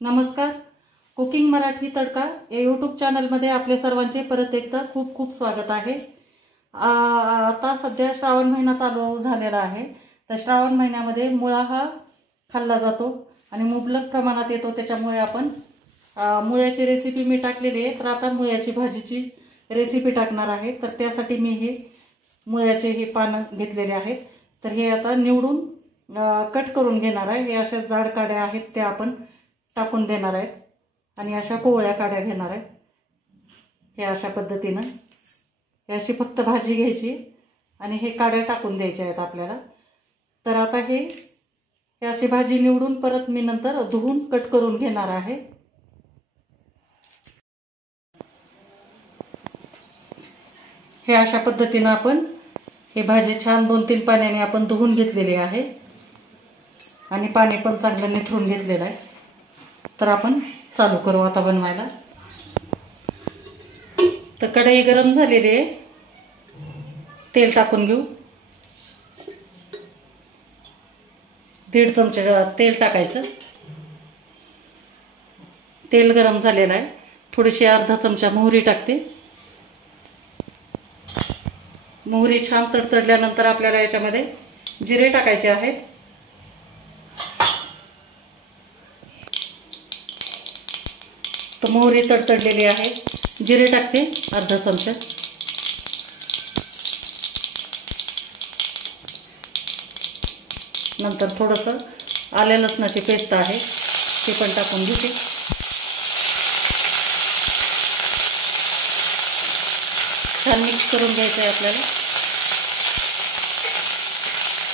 नमस्कार. कुकिंग मराठी तडका या यूट्यूब चॅनलमध्ये आपले सर्वांचे परत एकदा खूप खूप स्वागत आहे. आता सध्या श्रावण महिना चालू झालेला आहे. तर श्रावण महिन्यामध्ये मुळा हा खाल्ला जातो आणि मुबलक प्रमाणात येतो. त्याच्यामुळे आपण मुळ्याची रेसिपी मी टाकलेली आहे. तर आता मुळ्याची भाजीची रेसिपी टाकणार आहे. तर त्यासाठी मी हे मुळ्याचे हे पानं घेतलेले आहेत. तर हे आता निवडून कट करून घेणार आहे. हे अशा जाड काड्या आहेत त्या आपण टाकून देणार आहेत आणि अशा कोवळ्या काड्या घेणार आहेत. हे अशा पद्धतीनं हे अशी फक्त भाजी घ्यायची आणि हे काड्या टाकून द्यायच्या आहेत आपल्याला. तर आता हे अशी भाजी निवडून परत मी नंतर धुवून कट करून घेणार आहे. हे अशा पद्धतीनं आपण हे भाजी छान 2-3 पाण्याने आपण धुवून घेतलेली आहे आणि पाणी पण चांगलं निथरून घेतलेलं आहे. तर आपण चालू करू आता बनवायला. तर कढई गरम झालेली आहे. तेल टाकून घेऊ. 1.5 चमचा तेल टाकायचं. तेल गरम झालेलं आहे. थोडीशी अर्धा चमचा मोहरी टाकते. मोहरी छान तडतडल्यानंतर आपल्याला याच्यामध्ये जिरे टाकायचे आहेत. तर मोहरी तडतडलेली आहे. जिरे टाकते अर्धा चमचा. नंतर थोडंसं आलं लसणाची पेस्ट आहे ते पण टाकून घेते. छान मिक्स करून घ्यायचं आहे आपल्याला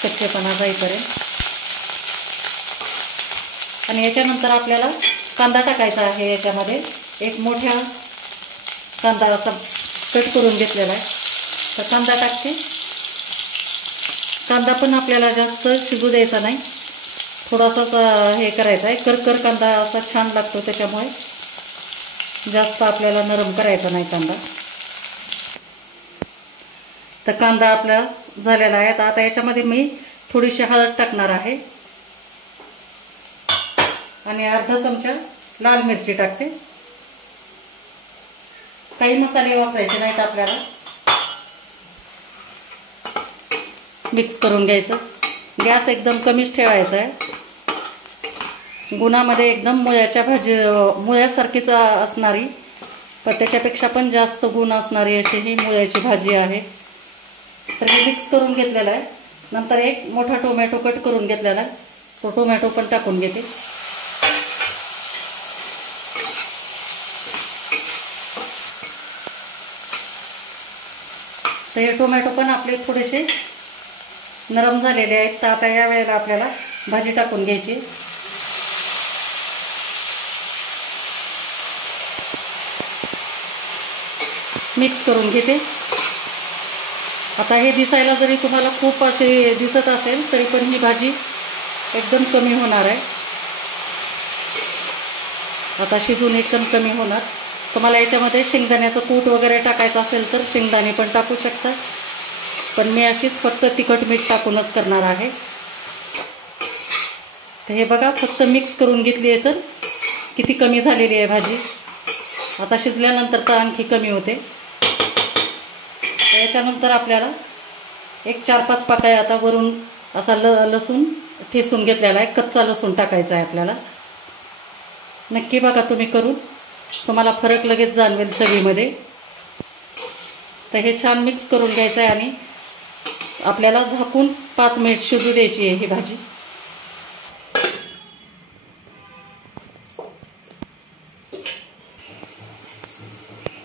कच्चेपणा जाईपर्यंत. आणि याच्यानंतर आपल्याला कांदा टाकायचा आहे. याच्यामध्ये एक मोठा कांदा असा कट करून घेतलेला आहे. तर कांदा टाकते. कांदा पण आपल्याला जास्त शिजू द्यायचा नाही. थोडासा हे करायचा आहे. करकर कांदा असा छान लागतो. त्याच्यामुळे जास्त आपल्याला नरम करायचा नाही कांदा. तर कांदा आपला झालेला आहे. आता याच्यामध्ये मी थोडीशी हळद टाकणार आहे आणि अर्धा चमचा लाल मिरची टाकते. काही मसाले वापरायचे नाहीत आपल्याला. मिक्स करून घ्यायचं. गॅस एकदम कमीच ठेवायचा आहे. गुणामध्ये एकदम मुळ्यासारखीच असणारी पण त्याच्यापेक्षा पण जास्त गुण असणारी अशी ही मुळ्याची भाजी आहे. तर हे मिक्स करून घेतलेलं आहे. नंतर एक मोठा टोमॅटो कट करून घेतलेला आहे. तो टोमॅटो पण टाकून घेते. तर हे टोमॅटो पण आपले थोडेसे नरम झालेले आहेत. तर आता या वेळेला आपल्याला भाजी टाकून घ्यायची. मिक्स करून घेते. आता हे दिसायला जरी तुम्हाला खूप असे दिसत असेल तरी पण ही भाजी एकदम कमी होणार आहे. आता शिजून एकदम कमी होणार. तुम्हाला याच्यामध्ये शेंगदाण्याचं कूट वगैरे टाकायचं असेल तर शेंगदाणे पण टाकू शकता. पण मी अशीच फक्त तिखट मीठ टाकूनच करणार आहे. तर हे बघा फक्त मिक्स करून घेतली आहे तर किती कमी झालेली आहे भाजी. आता शिजल्यानंतर तर आणखी कमी होते. याच्यानंतर आपल्याला एक 4-5 पाकळ्या आता वरून असा लसूण ठेचून घेतलेला आहे. कच्चा लसूण टाकायचा आहे आपल्याला. नक्की बघा तुम्ही करून. तुम्हाला फरक लगेच जाणवेल चवीमध्ये. तर हे छान मिक्स करून घ्यायचं आहे आणि आपल्याला झाकून 5 मिनिट शिजू द्यायची आहे ही भाजी.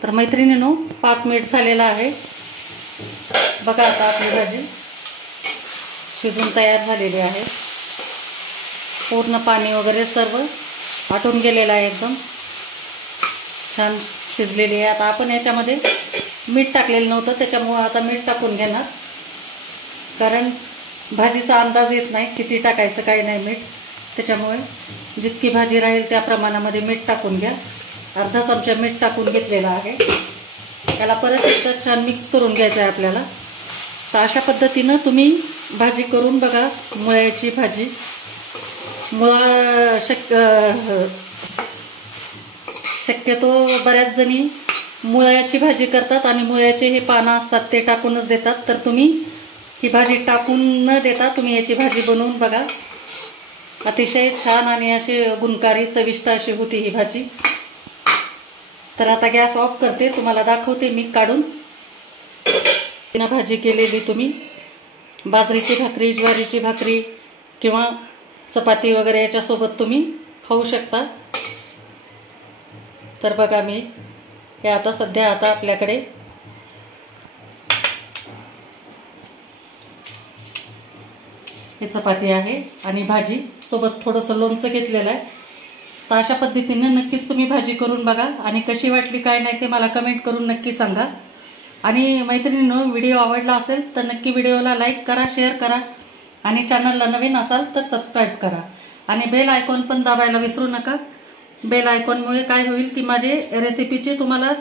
तर मैत्रिणींनो 5 मिनिट झालेला आहे. बघा आता आपली भाजी शिजून तयार झालेली आहे. पूर्ण पाणी वगैरे सर्व आटून गेलेलं आहे. एकदम छान शिजलेली आहे. आता आपण याच्यामध्ये मीठ टाकलेलं नव्हतं त्याच्यामुळं आता मीठ टाकून घेणार. कारण भाजीचा अंदाज येत नाही किती टाकायचं काही नाही मीठ. त्याच्यामुळे जितकी भाजी राहील त्या प्रमाणामध्ये मीठ टाकून घ्या. अर्धा चमचा मीठ टाकून घेतलेलं आहे. त्याला परत एकदा छान मिक्स करून घ्यायचं आहे आपल्याला. तर अशा पद्धतीनं तुम्ही भाजी करून बघा. मुळ्याची भाजी मुळा शक्यतो बऱ्याच जणी मुळ्याची भाजी करतात आणि मुळ्याचे हे पानं असतात ते टाकूनच देतात, तर तुम्ही ही भाजी टाकून न देता तुम्ही याची भाजी बनवून बघा. अतिशय छान आणि अशी गुणकारी चविष्ट अशी होती ही भाजी. तर आता गॅस ऑफ करते, तुम्हाला दाखवते मी काढून. भाजी केलेली तुम्ही बाजरीची भाकरी, ज्वारीची भाकरी किंवा चपाती वगैरे याच्यासोबत तुम्ही खाऊ शकता. तर बघा मी हे आता सध्या आपल्याकडे हे चपाती आहे आणि भाजी सोबत थोडंसं लोणचं घेतलेलं आहे. तर अशा पद्धतीने नक्कीच तुम्ही भाजी करून बघा आणि कशी वाटली काय नाही ते मला कमेंट करून नक्की सांगा. आणि मैत्रिणींनो, व्हिडिओ आवडला असेल तर नक्की व्हिडिओला लाईक करा, शेअर करा आणि चॅनलला नवीन असाल तर सबस्क्राईब करा आणि बेल आयकॉन पण दाबायला विसरू नका. बेल आयकॉनमुळे काय होईल की माझे रेसिपीचे तुम्हाला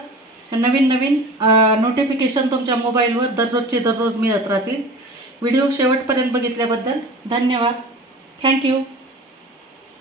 नवीन नवीन नोटिफिकेशन तुमच्या मोबाईलवर दररोज मिळत राहतील. व्हिडिओ शेवटपर्यंत बघितल्याबद्दल धन्यवाद. थँक्यू.